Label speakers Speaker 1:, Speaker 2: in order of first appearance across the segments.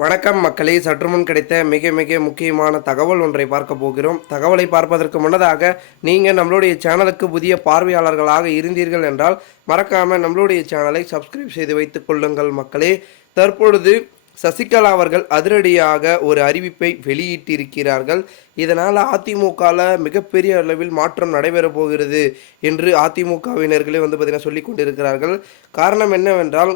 Speaker 1: வணக்கம் மக்களே. சற்று முன் கிடைத்த மிக மிக முக்கியமான தகவல் ஒன்றை பார்க்க போகிறோம். தகவலை பார்ப்பதற்கு முன்னதாக நீங்கள் நம்மளுடைய சேனலுக்கு புதிய பார்வையாளர்களாக இருந்தீர்கள் என்றால் மறக்காமல் நம்மளுடைய சேனலை சப்ஸ்கிரைப் செய்து வைத்துக் கொள்ளுங்கள் மக்களே. தற்பொழுது சசிகலா அவர்கள் அதிரடியாக ஒரு அறிவிப்பை வெளியிட்டிருக்கிறார்கள். இதனால் அதிமுகவில் மிகப்பெரிய அளவில் மாற்றம் நடைபெறப் போகிறது என்று அதிமுகவினர்களே வந்து பார்த்திங்கன்னா சொல்லி கொண்டிருக்கிறார்கள். காரணம் என்னவென்றால்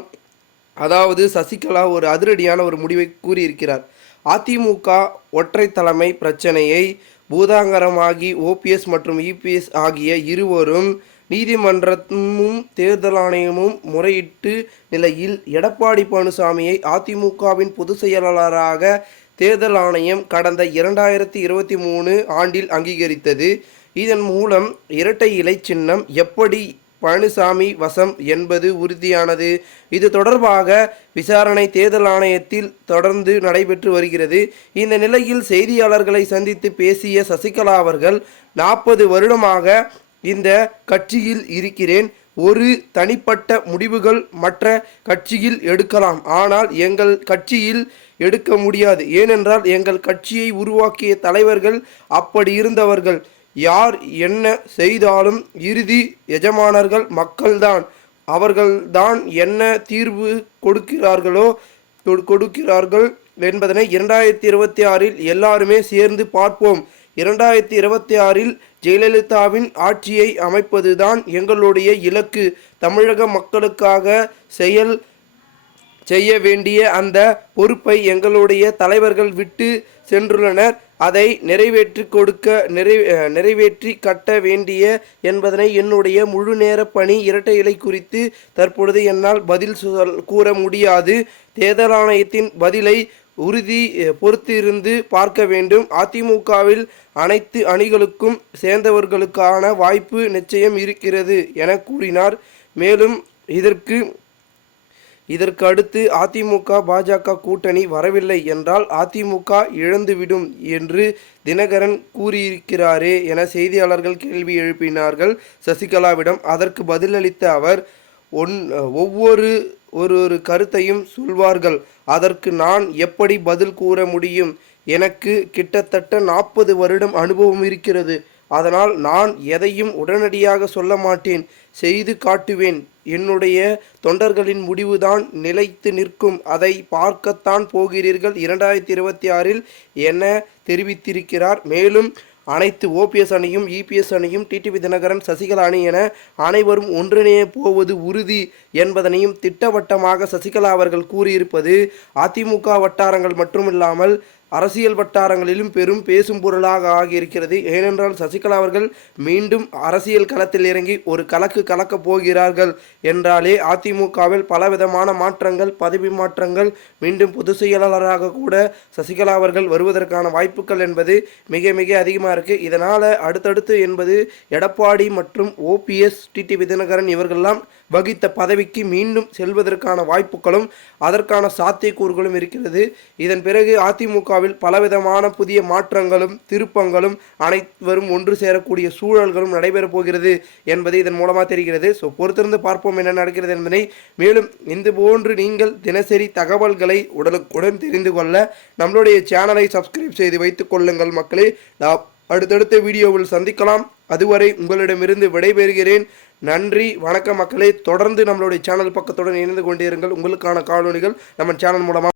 Speaker 1: அதாவது சசிகலா ஒரு அதிரடியான ஒரு முடிவை கூறியிருக்கிறார். அதிமுக ஒற்றை தலைமை பிரச்சனையை பூதாங்கரமாகி ஓபிஎஸ் மற்றும் இபிஎஸ் ஆகிய இருவரும் நீதிமன்றமும் தேர்தல் ஆணையமும் முறையிட்டு நிலையில் எடப்பாடி பழனிசாமியை அதிமுகவின் பொதுச் செயலாளராக தேர்தல் ஆணையம் கடந்த இரண்டாயிரத்தி இருபத்தி மூணு ஆண்டில் அங்கீகரித்தது. இதன் மூலம் இரட்டை இலை சின்னம் எப்படி பழனிசாமி வசம் என்பது உறுதியானது. இது தொடர்பாக விசாரணை தேர்தல் ஆணையத்தில் தொடர்ந்து நடைபெற்று வருகிறது. இந்த நிலையில் செய்தியாளர்களை சந்தித்து பேசிய சசிகலா அவர்கள் நாற்பது வருடமாக இந்த கட்சியில் இருக்கிறேன். ஒரு தனிப்பட்ட முடிவுகள் மற்ற கட்சியில் எடுக்கலாம். ஆனால் எங்கள் கட்சியில் எடுக்க முடியாது. ஏனென்றால் எங்கள் கட்சியை உருவாக்கிய தலைவர்கள் அப்படி இருந்தவர்கள். யார் என்ன செய்தாலும் இறுதி எஜமானர்கள் மக்கள்தான். அவர்கள்தான் என்ன தீர்வு கொடுக்கிறார்களோ கொடு- கொடுக்கிறார்கள் என்பதனை இரண்டாயிரத்தி இருபத்தி ஆறில் எல்லாருமே சேர்ந்து பார்ப்போம். இரண்டாயிரத்தி இருபத்தி ஆறில் ஜெயலலிதாவின் ஆட்சியை அமைப்பதுதான் எங்களுடைய இலக்கு. தமிழக மக்களுக்காக செயல் செய்ய வேண்டிய அந்த பொறுப்பை எங்களுடைய தலைவர்கள் விட்டு சென்றுள்ளனர். அதை நிறைவேற்றி கொடுக்க நிறை நிறைவேற்றி கட்ட வேண்டிய என்பதனை என்னுடைய முழு நேர பணி இரட்டை இலை குறித்து தற்பொழுது என்னால் பதில் கூற முடியாது. தேர்தல் ஆணையத்தின் பதிலை உறுதி பொறுத்திருந்து பார்க்க வேண்டும். அதிமுகவில் அனைத்து அணிகளுக்கும் சேர்ந்தவர்களுக்கான வாய்ப்பு நிச்சயம் இருக்கிறது என கூறினார். மேலும் இதற்கு இதற்கு அடுத்து அதிமுக பாஜக கூட்டணி வரவில்லை என்றால் அதிமுக இழந்துவிடும் என்று தினகரன் கூறியிருக்கிறாரே என செய்தியாளர்கள் கேள்வி எழுப்பினார்கள். சசிகலாவிடம் அதற்கு பதிலளித்த அவர் ஒன் ஒவ்வொரு ஒரு ஒரு கருத்தையும் சொல்வார்கள். அதற்கு நான் எப்படி பதில் கூற முடியும்? எனக்கு கிட்டத்தட்ட நாற்பது வருடம் அனுபவம் இருக்கிறது. அதனால் நான் எதையும் உடனடியாக சொல்ல மாட்டேன். செய்து காட்டுவேன். என்னுடைய தொண்டர்களின் முடிவுதான் நிலைத்து நிற்கும். அதை பார்க்கத்தான் போகிறீர்கள். இரண்டாயிரத்தி இருபத்தி ஆறில் என தெரிவித்திருக்கிறார்? மேலும் அனைத்து ஓபிஎஸ் அணியும் இபிஎஸ் அணியும் டிடிவி தினகரன் சசிகலா அணி என அனைவரும் ஒன்றிணைய போவது உறுதி என்பதனையும் திட்டவட்டமாக சசிகலா அவர்கள் கூறியிருப்பது அதிமுக வட்டாரங்கள் மட்டுமில்லாமல் அரசியல் வட்டாரங்களிலும் பெரும் பேசும் பொருளாக ஆகியிருக்கிறது. ஏனென்றால் சசிகலா அவர்கள் மீண்டும் அரசியல் களத்தில் இறங்கி ஒரு கலக்கு கலக்கப் போகிறார்கள் என்றாலே அதிமுகவில் பலவிதமான மாற்றங்கள் பதவி மாற்றங்கள் மீண்டும் பொதுச் செயலாளராக கூட சசிகலா அவர்கள் வருவதற்கான வாய்ப்புகள் என்பது மிக மிக அதிகமாக இருக்குது இதனால் அடுத்தடுத்து என்பது எடப்பாடி மற்றும் ஓபிஎஸ் டிடி தினகரன் இவர்கள்லாம் வகித்த பதவிக்கு மீண்டும் செல்வதற்கான வாய்ப்புகளும் அதற்கான சாத்தியக்கூறுகளும் இருக்கிறது. இதன் பிறகு அதிமுக இந்தியாவில் பலவிதமான புதிய மாற்றங்களும் திருப்பங்களும் அனைவரும் ஒன்று சேரக்கூடிய சூழல்களும் நடைபெறப் போகிறது என்பது இதன் மூலமாக தெரிகிறது. ஸோ பொறுத்திருந்து பார்ப்போம் என்ன நடக்கிறது என்பதை. மேலும் இந்த போன்று நீங்கள் தினசரி தகவல்களை உடனுக்குடன் தெரிந்து கொள்ள நம்மளுடைய சேனலை சப்ஸ்கிரைப் செய்து வைத்துக் கொள்ளுங்கள் மக்களே. அடுத்தடுத்த வீடியோவில் சந்திக்கலாம். அதுவரை உங்களிடமிருந்து விடைபெறுகிறேன். நன்றி வணக்கம் மக்களே. தொடர்ந்து நம்மளுடைய சேனல் பக்கத்துடன் இணைந்து கொண்டிருங்கள். உங்களுக்கான காணொலிகள் நம்ம சேனல் மூலமாக